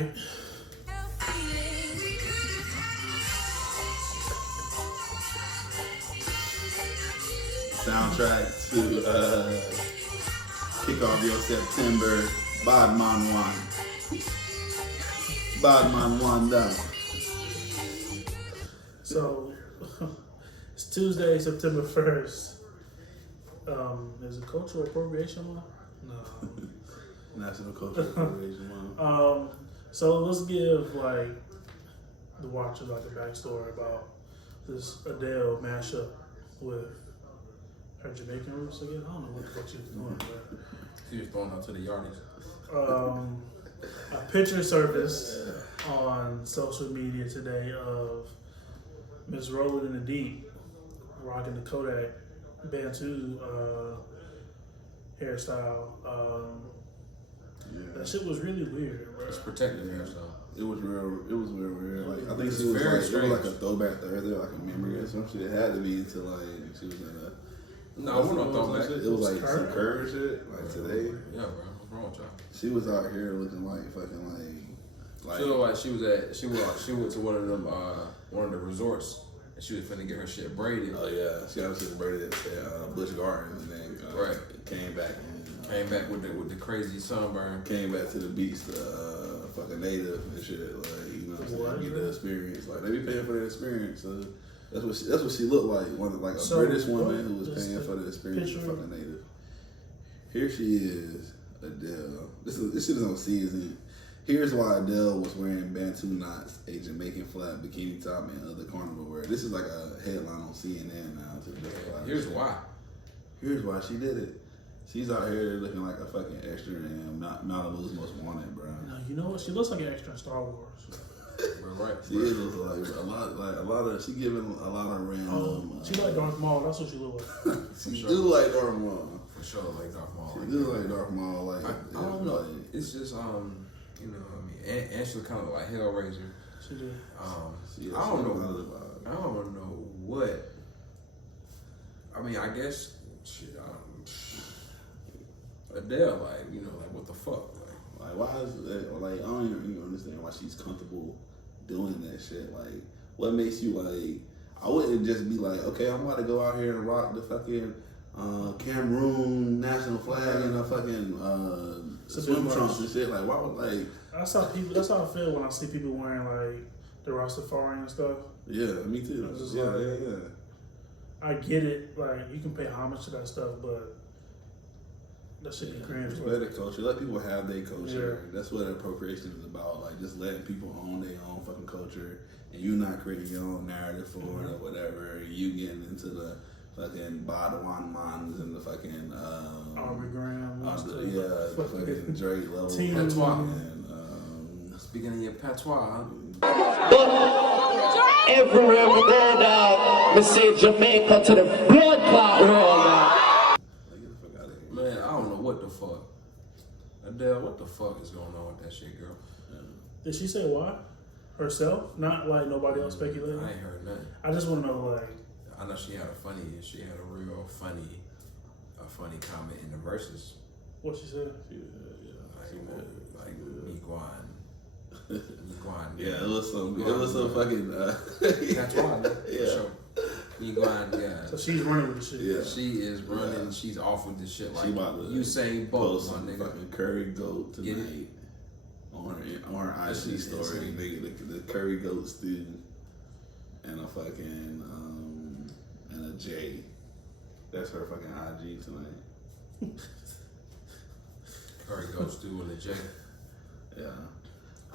right. Soundtrack to kick off your September. Bad Man One. Bad Man One down. So it's Tuesday, September 1st. There's a cultural appropriation one? No. National Cultural Appropriation Month. So let's give like the watchers like a backstory about this Adele mashup with her Jamaican Roots again. I don't know what the fuck she was doing, but She was throwing out to the yardies. a picture surfaced on social media today of Miss Rolling in the Deep rocking the Kodak Bantu hairstyle. That shit was really weird, bro. It's protective hairstyle. It was real weird. Like I think It's she was very like strange. it was like a throwback Thursday, like a memory or some shit. It had to be to like she was in a No, we're not throwing back. It was like some curve shit, like today. Yeah, bro. What's wrong with y'all? She was out here looking like fucking like She looked like she went to one of the resorts and she was finna get her shit braided. oh yeah, she got shit braided at Busch Gardens and then Right. came back with the crazy sunburn. came back to the beach fucking native and shit, like, you know what I'm saying, What? get the experience. Like they be paying for the experience, so that's what she looked like. Like a So, British woman who was just paying the for the experience of picture- fucking native. Here she is, Adele. This shit is on season. Here's why Adele was wearing Bantu knots, a Jamaican flat bikini top, and other carnival wear. This is like a headline on CNN now. Here's why. Here's why she did it. She's out here looking like a fucking extra in Malibu's Most Wanted, bro. No, you know what? She looks like an extra in Star Wars. We're right. She is like a lot of she giving a lot of random. She like Darth Maul. That's what she look like. She do like Darth Maul. For sure, like Darth Maul. She do like Darth Maul. Like I don't know. It's just you know, I mean, and she was kind of like Hellraiser. She did. I don't know what. I mean, I guess shit. Adele, like, you know, like what the fuck, Like why is that? Like I don't even understand why she's comfortable doing that shit. Like what makes you like? I wouldn't just be like, okay, I'm about to go out here and rock the fucking Cameroon national flag and a fucking swim trunks and shit. Like why would like? That's how I feel when I see people wearing like the Rastafari and stuff. Yeah, me too. It's just Yeah, like- yeah. I get it. Like you can pay homage to that stuff, but that shit be cringe. Respect the culture. Let people have their culture. Yeah. That's what appropriation is about. Like just letting people own their own fucking culture, and you not creating your own narrative for it or whatever. You getting into the fucking Badawan Mans and the fucking Aubrey Graham. the fucking Drake level. Team. Patois. And Speaking of your patois, But everywhere we go now, we say Jamaica to the blood clot world now. like, get the fuck out of here. man, I don't know what the fuck. Adele, what the fuck is going on with that shit, girl? Did she say why? Herself? Not like nobody else speculating? I ain't heard nothing. I just want to know like. I know she had a real funny comment in the verses. What she said? Like Miguan. Yeah, it was some fucking. That's why. Yeah. Sure. Miguan, yeah. So she's running with the shit. Yeah. She is running. She's off with this shit like She about to Usain Bolt, post my some nigga. fucking curry goat Get it? tonight on her This IG is story. insane. Nigga, the curry goat stew and a fucking and a J. That's her fucking IG tonight. Curry goes through in the J. Yeah,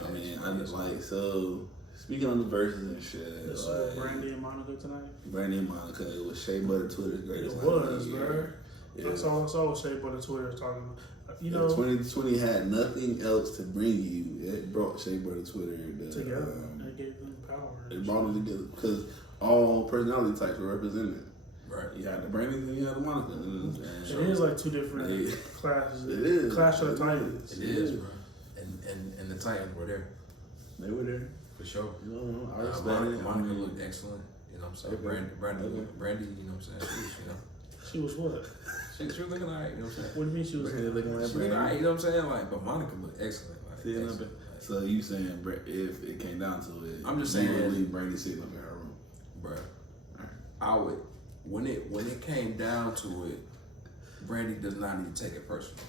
I mean, I just like so. Speaking on the verses and shit, This like, is Brandy and Monica tonight. Brandy and Monica, it was Shea Butter Twitter's It greatest. line was, of the year. bro. Yeah. That's all Shea Butter Twitter is talking about. You Yeah, know, 2020 had nothing else to bring you. It brought Shea Butter Twitter together. It gave them power. It brought it together because all personality types were represented. Right. You had the Brandy and you had the Monica. And It is like two different They- classes. It is. Clash of the It Titans. It is, bro. And the Titans were there They were there. for sure. You know, I respect Monica, it. Monica looked excellent. You know what I'm saying? Okay. Brandy, you know what I'm saying? She was, She was what? she was looking alright. You know what I'm saying? What do you mean she was? Looking like She looked alright. You know what I'm saying? Like, but Monica looked excellent. Like, See, excellent. So you saying if it came down to it, I'm just you would saying, leave Brandy sitting up in her room, bruh. I would when it came down to it, Brandy does not need to take it personal.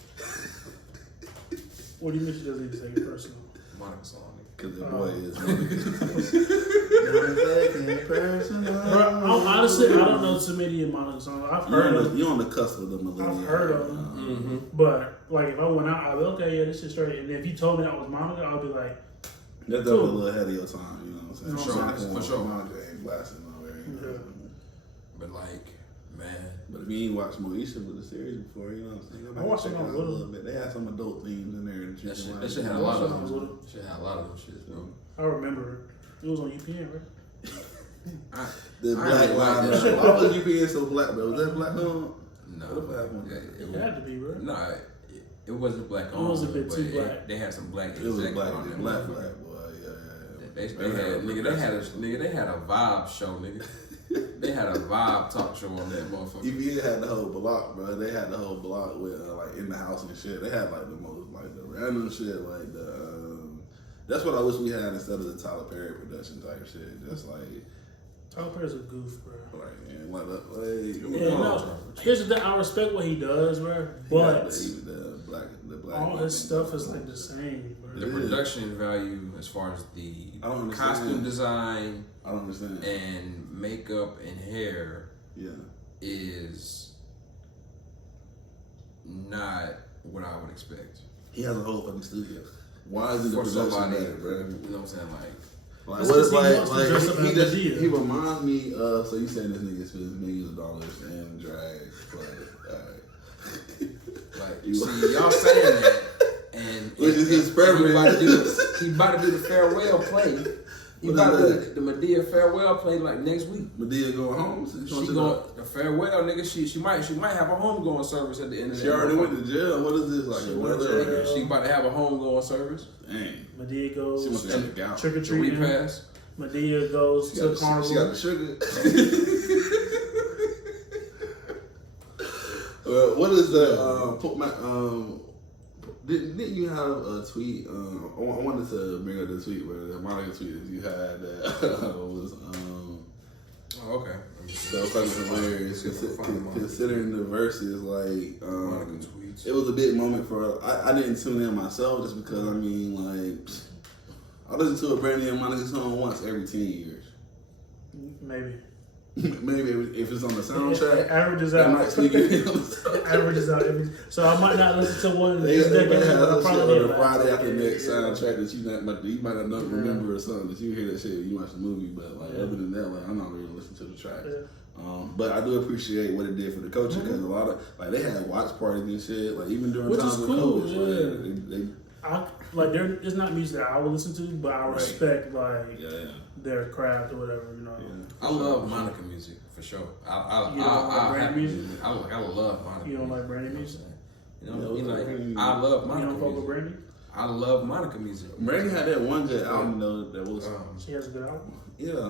What do you mean she doesn't need to take it personal? Monica song. because the boy is. Honestly, I don't know too many of Monica songs. I've heard of. You're on the cusp of the millennial. I've heard of them, but like if I went out, I'd be okay. Yeah, this is straight. And if you told me that was Monica, I'd be like, that's definitely a little ahead of your time. You know what I'm saying? For sure. Monica ain't blasting nowhere. You know? But like, man. But if you ain't watched Moesha with the series before, you know what I'm saying? I watched it on a little bit. They had some adult themes in there. That shit had a lot of them. Shit had a lot of them shit, bro. I remember it was on UPN, right? The black line. Why was you being so black, bro? Was that black on? No. It had to be, bro. No, it wasn't black on. It was a bit too black. They had some black. It was black, on them. black boy. Yeah. They had a vibe show, nigga. They had a vibe talk show on that motherfucker. EVA had the whole block, bro. They had the whole block with like in the house and shit. They had like the most like the random shit, like the. That's what I wish we had instead of the Tyler Perry production type shit. Just like Tyler Perry's a goof, bro. Here's the thing. I respect what he does, bro. But the black all his stuff is like the same, bro. The production value, as far as the costume design, I don't understand, and makeup and hair, is not what I would expect. He has a whole fucking studio. Why is it the production better, bro? You know what I'm saying? What is he reminds me of. So you saying this nigga spends millions of dollars in drag, see, y'all saying that, and which is his preference. He about to do the farewell play. He about to do the Madea farewell play like next week. Madea going home. She going the farewell, nigga. She might have a homegoing service at the end of the day. She already went to jail. What is this like? She about to have a homegoing service. Dang. Madea goes trick or treating. Repass. Madea goes to carnival. She got the sugar. What is the Didn't you have a tweet? I wanted to bring up the tweet where the Monica tweet that you had that was okay. So fucking hilarious. Considering the verses, like Monica tweets. It was a big moment for. I didn't tune in myself just because I listen to a Brandy and Monica song once every 10 years. Maybe if it's on the soundtrack, it averages out. It averages out. So I might not listen to one this decade. I probably on the Friday after next soundtrack that you might not remember or something that you hear that shit when you watch the movie. But other than that, I'm not really listening to the track. But I do appreciate what it did for the culture because a lot of they had watch parties and shit. Even during which times is of cool. COVID, it's not music that I would listen to, but I respect their craft or whatever. I love Monica music for sure. I love Monica. You don't like Brandy music? You know, I love Monica. You don't fuck with Brandy? I love Monica music. Brandy had that one good album though. That was. She has a good album. Yeah.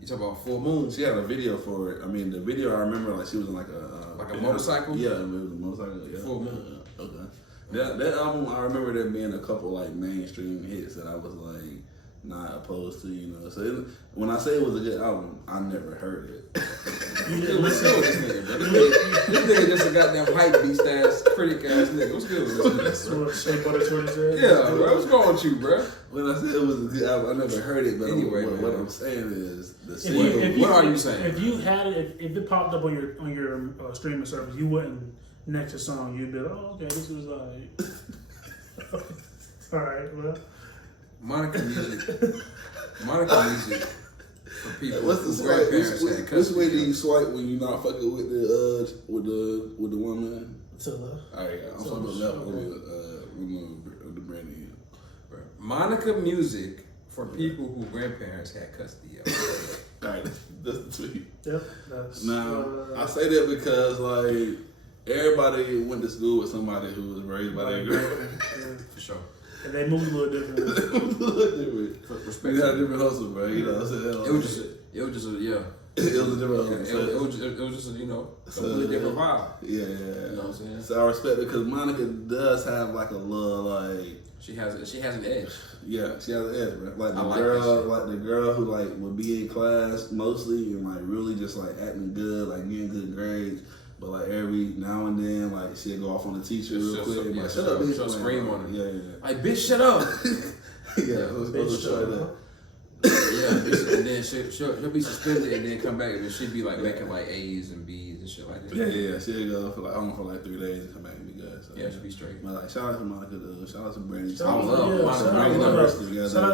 You talk about Full Moon. She had a video for it. I mean, the video I remember she was in a motorcycle. Yeah, it was a motorcycle. Yeah. Full Moon. Okay. That album, I remember there being a couple mainstream hits that I was not opposed to, So when I say it was a good album, I never heard it. You didn't listen to this nigga, bro. This nigga just a goddamn hype beast ass, critic ass nigga. What's good with this nigga? That's what Shea Butter 20 said? Yeah, bro. What's going with you, bro? When I said it was a good album, I never heard it. But anyway, what I'm saying is the single. What are you saying? If you had it, if it popped up on your streaming service, you wouldn't next to song. You'd be like, oh, okay, this was all right, well. Monica music for people. What's the swipe? Which way do you swipe when you're not fucking with the woman? To left. All right, I'm talking about left with the Brandy. Monica music for people who grandparents had custody of. All right, that's the tweet. Yep, that's. Now I say that because everybody went to school with somebody who was raised by their grandparents. For sure. And they moved a little different. Respect. You got a different hustle, bro. You know what I'm saying? It was just a It was a different hustle. It was just a completely different vibe. Yeah. You know what I'm saying? So I respect it because Monica does have a little She has an edge. Yeah, she has an edge, bro. Like the I like girl, like the girl who like would be in class mostly and like really just like acting good, like getting good grades. But like every now and then, like she'll go off on the teacher real quick. And like, shut up, bitch. She'll scream on her. Yeah. Like, bitch, shut up. Bitch, shut up. Yeah, and then she'll be suspended and then come back and then she'll be like making like A's and B's and shit like that. Yeah. She'll go for like for like 3 days and come back and be good. So, she'll be straight. But like, shout out to Monica, though. Shout out to Brandy. Shout out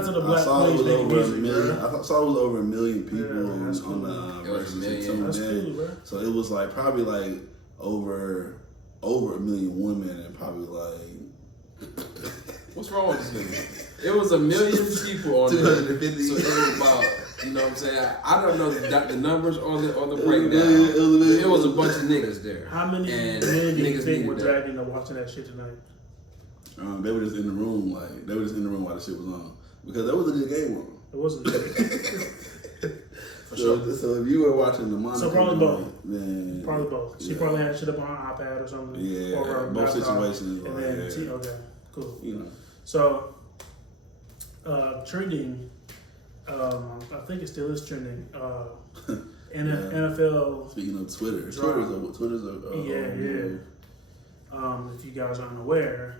to the Black saw it was Queens making over a music, million. bro. I saw it was over 1 million people Yeah, that's on cool. the It was Versuz 1 million. tuned That's in. cool, bro. So it was like probably like over 1 million women and probably like What's wrong with this nigga? It was 1 million people on there. 250. So it was about, you know what I'm saying? I don't know the numbers or the breakdown. It was a bunch of niggas there. How many and men do you niggas think were needed that. dragged into watching that shit tonight? They were just in the room, while the shit was on because that was a good game room. It wasn't. For sure. So if you were watching the Monica, So probably both. Then Probably both. She probably had shit up on her iPad or something. Yeah, or her both laptop. situations. And Like, then, okay, cool. you know. So, trending, I think it still is trending. NFL. Speaking of Twitter, Drop. Twitter's a If you guys aren't aware,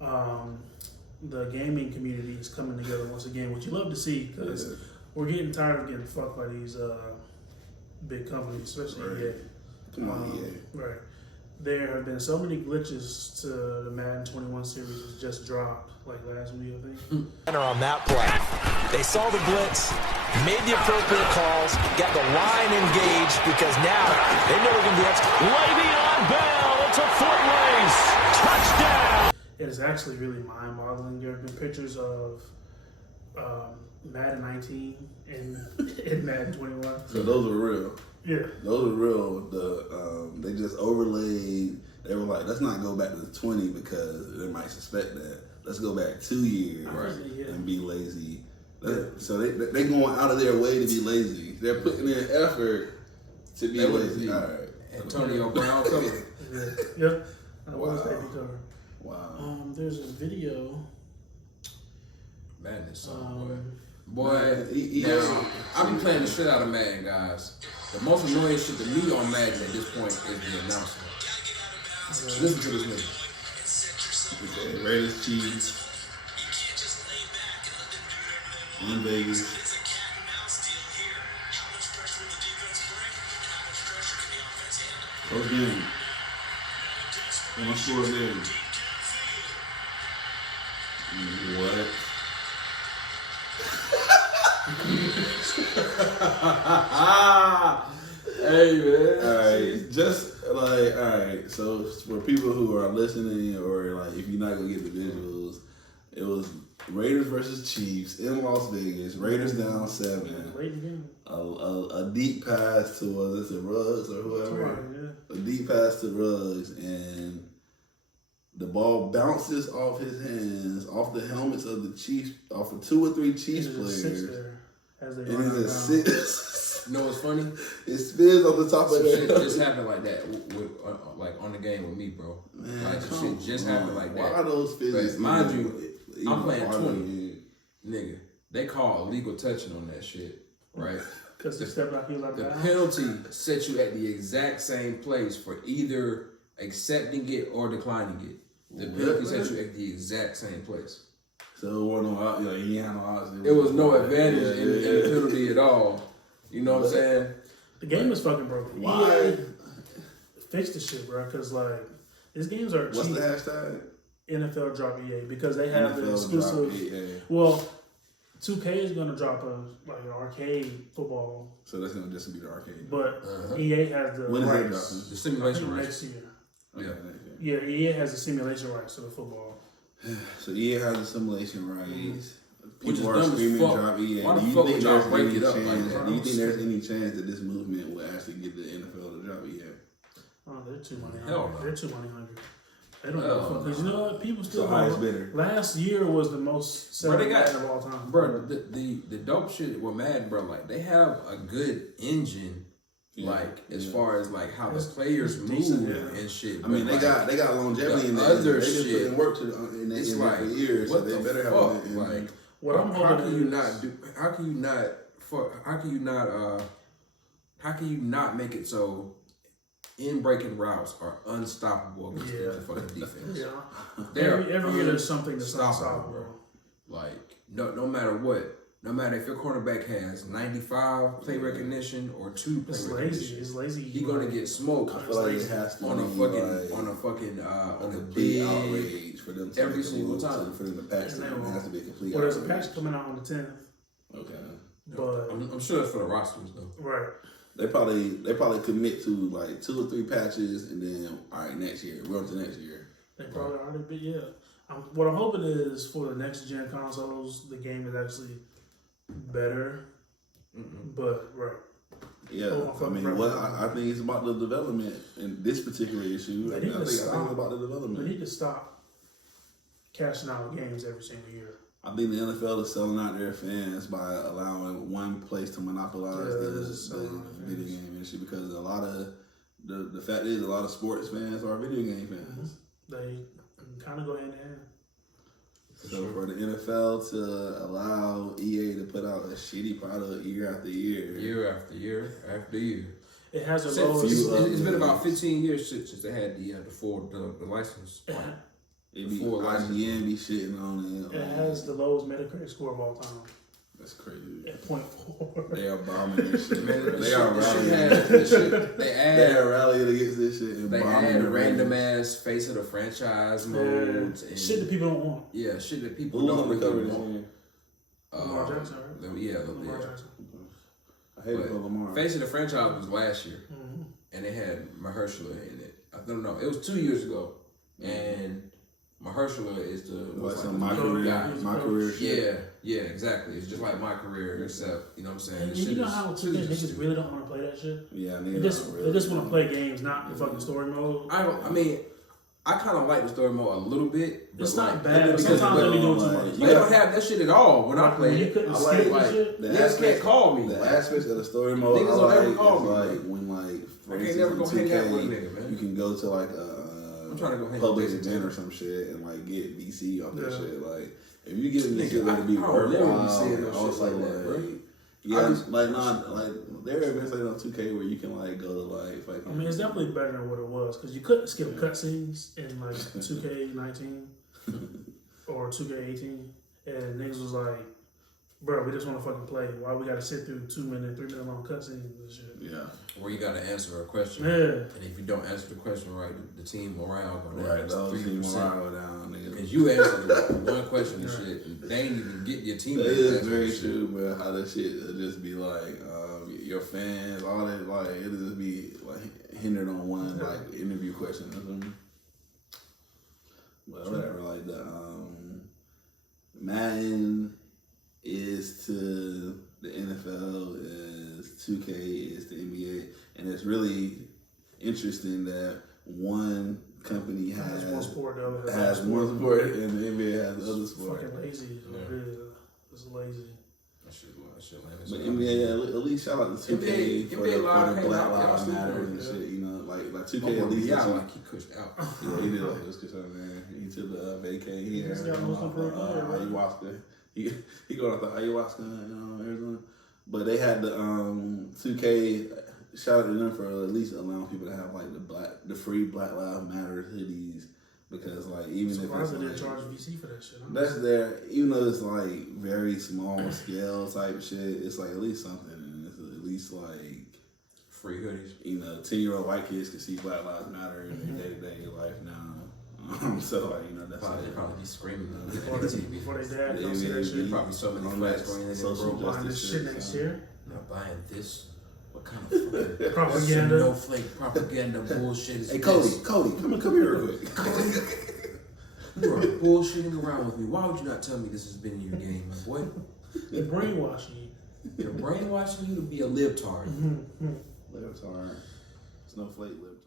the gaming community is coming together once again, which you love to see because we're getting tired of getting fucked by these big companies, especially EA. Come on, EA. Right. There have been so many glitches to the Madden 21 series that just dropped like last week, I think. On that play, they saw the blitz, made the appropriate calls, got the line engaged because now they know they're going to be extra. Le'Veon Bell, it's a foot race, touchdown. It is actually really mind-boggling. There have been pictures of Madden 19 and Madden 21. So those were real. Yeah. Those are real. They just overlaid. They were like, let's not go back to 20 because they might suspect that. Let's go back 2 years and be lazy. So they going out of their way to be lazy. They're putting in effort to be lazy. All right. Antonio Brown cover. Yep. I was baby cover. Wow. There's a video. Madness, boy. Now, I be playing the shit out of Madden, guys. The most annoying shit to me on Madden at this point is the announcement. Listen to this nigga. Okay, Raiders, Chiefs, in Vegas. Close game. One score game. What? Hey, man. Alright, just like, alright, so for people who are listening or like if you're not gonna get the visuals, it was Raiders versus Chiefs in Las Vegas, Raiders down 7. Late in the game. A deep pass to, was it Ruggs or whoever? A deep pass to Ruggs and the ball bounces off his hands, off the helmets of the Chiefs, off of 2 or 3 Chiefs players. And it's a 6. You know what's funny? It spins on the top of Some their shit head. just happened like that, like on the game with me, bro. Man, Like the shit just happened like that. Why are those physics? But mind you, I'm playing 20. Harder? Nigga, they call illegal touching on that shit, right? Because the step like he was like The that. penalty sets you at the exact same place for either accepting it or declining it. The penalty sets you at the exact same place. So it wasn't no, like, you had no odds. It was no advantage in the penalty at all. You know what I'm saying? The game is fucking broken. Why? Fix the shit, bro. Because like these games are What's cheap. the hashtag? NFL drop EA because they have the NFL exclusive. drop EA. Well, 2K is gonna drop an arcade football, So that's gonna just be the arcade. but EA has the When is that rights. dropping? The simulation rights. Next year. Yeah. Yeah, EA has the simulation rights to the football. So EA has the simulation rights. Which is People are dumb as screaming fuck. drop EA. Why the Do you fuck think would y'all there's break any it up like chance? that? Do you think there's any chance that this movement will actually get the NFL to drop EA? Oh, they're too money Hell hungry. no. They're too money hungry. They don't Hell give a fuck. Because you know what? People still So highest bidder. Last year was the most selling they got- Madden of all time. Bro, the dope shit with Madden, bro, like they have a good engine Like as far as like how the players move and shit. I mean, they got longevity in there. Other they just shit. put in work in that for years, so they better have it. Like, how can you not make it so in breaking routes are unstoppable against the fucking defense? Every year there's something that's unstoppable. Like no matter what. No matter if your cornerback has 95 play recognition or 2 play recognition, it's lazy. He's gonna get smoked. I feel like it has to on a big outrage for them to every single time for them to patch them. It has to be a complete. Well, there's a patch coming out on the 10th. Okay, but I'm sure it's for the rosters though. Right. They probably commit to like 2 or 3 patches, and then all right, next year we're on to next year. They probably already be what I'm hoping is for the next gen consoles, the game is actually better. But yeah, I mean, I think it's about the development in this particular issue. I think it's about the development. We need to stop cashing out games every single year. I think the NFL is selling out their fans by allowing one place to monopolize the video game issue, because a lot of the fact is a lot of sports fans are video game fans. They kind of go hand in hand. So for the NFL to allow EA to put out a shitty product year after year, it has a it's been about 15 years since they had the license. Before IGN be shitting on it. It has the lowest Metacritic score of all time. That's crazy. At 0.4. They are bombing this shit. They are rallying. They are rallying against this shit. And they add random ass face of the franchise modes. And shit that people don't want. Yeah, shit that people don't really want. Lamar Jackson, right? Lamar Jackson. I hate Lamar. Face of the franchise was last year. And they had Mahershala in it. I don't know. It was 2 years ago. And Mahershala is my career shit. Yeah, exactly. It's just like my career, except, you know what I'm saying? And you know how niggas really don't want to play that shit? Yeah, they just want to play games, not the fucking story mode. I mean, I kind of like the story mode a little bit. It's not bad, but sometimes they be doing too much. They don't have that shit at all when I play it. I like shit. Niggas can't call me. The aspects of the story mode niggas don't ever call me. Like when, like, for I can't never go hang out with a nigga, man. You can go to like I'm trying to go hang public event or some shit and like get VC off that shit. Like if you get niggas that be worthwhile, also there are events like on 2K where you can like go to like fucking. I mean, it's definitely better than what it was, because you couldn't skip cutscenes in like 2K19 or 2K18, and niggas was like, bro, we just want to fucking play. Why we gotta sit through 2 minute, 3 minute long cutscenes and shit? Yeah. Where you gotta answer a question. Yeah. And if you don't answer the question right, the team morale go down. Right, the 3% morale down, nigga. Because you answered one question and shit, and they ain't even get your team. That is very true, bro. How that shit will just be like, your fans, all that, like, it'll just be like hindered on one like interview question or something. But whatever, like the Madden is to the NFL as 2K is to NBA, and it's really interesting that one company has one sport, the other has one sport, and the NBA has the other sport. Fucking lazy. It's lazy. That shit lame. But NBA, at least shout out to 2K for the Black Lives Matter and shit. You know, like 2K at least. Yeah, like he pushed out. Yeah, he did. It was because man, he took the vacay here. Ayahuasca. He going out the ayahuasca in Arizona. But they had the 2K. Shout out to them for at least allowing people to have like the free Black Lives Matter hoodies, because like even if it's they like, charge VC for that shit. That's there, even though it's like very small scale type shit. It's like at least something, and it's at least like free hoodies. You know, 10-year-old white kids can see Black Lives Matter in their day-to-day life now. So like, you know, that's probably be screaming before they dad don't see that shit. Probably so many flags going in social buying this shit next year. Not buying this. What kind of fucking propaganda? Snowflake propaganda bullshit is Hey, this? Cody, come here real quick. You are bullshitting around with me. Why would you not tell me this has been in your game, my boy? They're brainwashing you. They're brainwashing you to be a libtard. Libtard. Snowflake libtard.